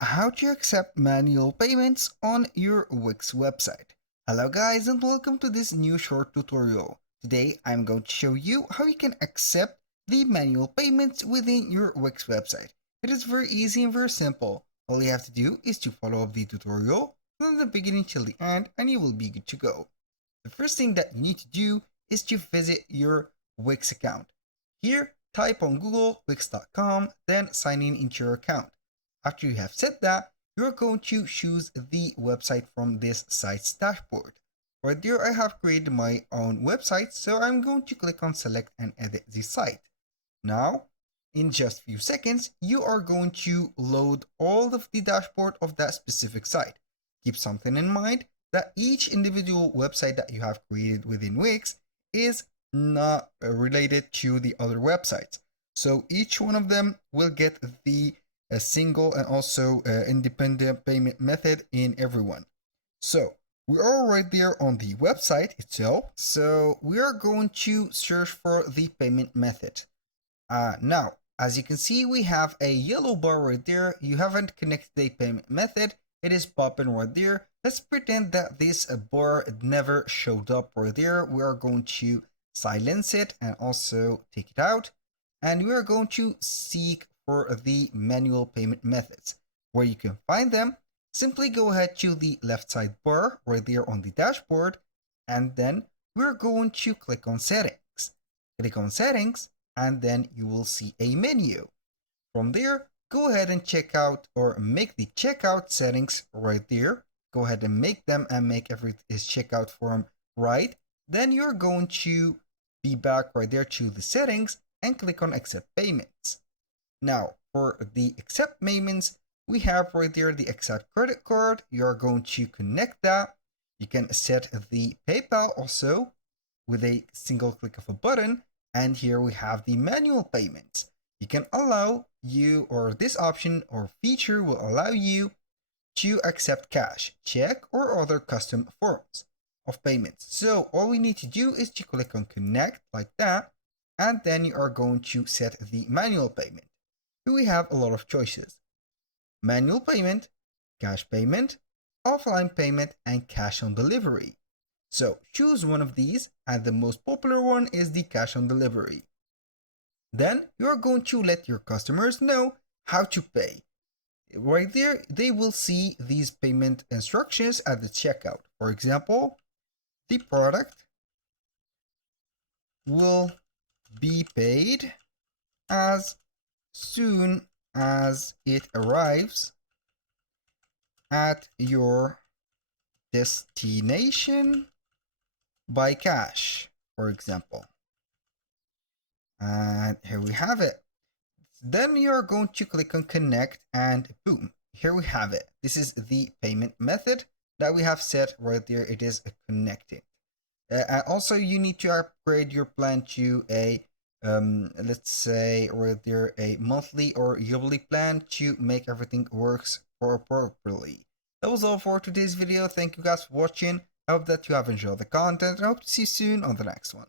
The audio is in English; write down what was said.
How to accept manual payments on your Wix website. Hello guys and welcome to this new short tutorial. Today I'm going to show you how you can accept the manual payments within your Wix website. It is very easy and very simple. All you have to do is to follow up the tutorial from the beginning till the end and you will be good to go. The first thing that you need to do is to visit your Wix account. Here, type on Google wix.com, then sign in into your account. After you have said that, you're going to choose the website from this site's dashboard. Right there, I have created my own website, so I'm going to click on select and edit the site. Now, in just a few seconds, you are going to load all of the dashboard of that specific site. Keep something in mind that each individual website that you have created within Wix is not related to the other websites. So each one of them will get the a single and also independent payment method in everyone. So we are right there on the website itself. So we are going to search for the payment method. Now, as you can see, we have a yellow bar right there. You haven't connected the payment method. It is popping right there. Let's pretend that this bar never showed up right there. We are going to silence it and also take it out. And we are going to seek for the manual payment methods. Where you can find them, simply go ahead to the left side bar right there on the dashboard. And then we're going to click on settings. Click on settings and then you will see a menu. From there, go ahead and check out or make the checkout settings right there. Go ahead and make them and make every checkout form right. Then you're going to be back right there to the settings and click on accept payments. Now, for the accept payments, we have right there the accept credit card. You're going to connect that. You can set the PayPal also with a single click of a button. And here we have the manual payments. You can allow you, or this option or feature will allow you to accept cash, check, or other custom forms of payments. So all we need to do is to click on connect like that, and then you are going to set the manual payment. Here we have a lot of choices: manual payment, cash payment, offline payment, and cash on delivery. So choose one of these, and the most popular one is the cash on delivery. Then you are going to let your customers know how to pay. Right there, they will see these payment instructions at the checkout. For example, the product will be paid as soon as it arrives at your destination by cash, for example. And here we have it. Then you're going to click on connect and boom, here we have it. This is the payment method that we have set right there. It is connected. And also you need to upgrade your plan to a let's say right there a monthly or yearly plan to make everything works properly. That was all for today's video. Thank you guys for watching. I hope that you have enjoyed the content and I hope to see you soon on the next one.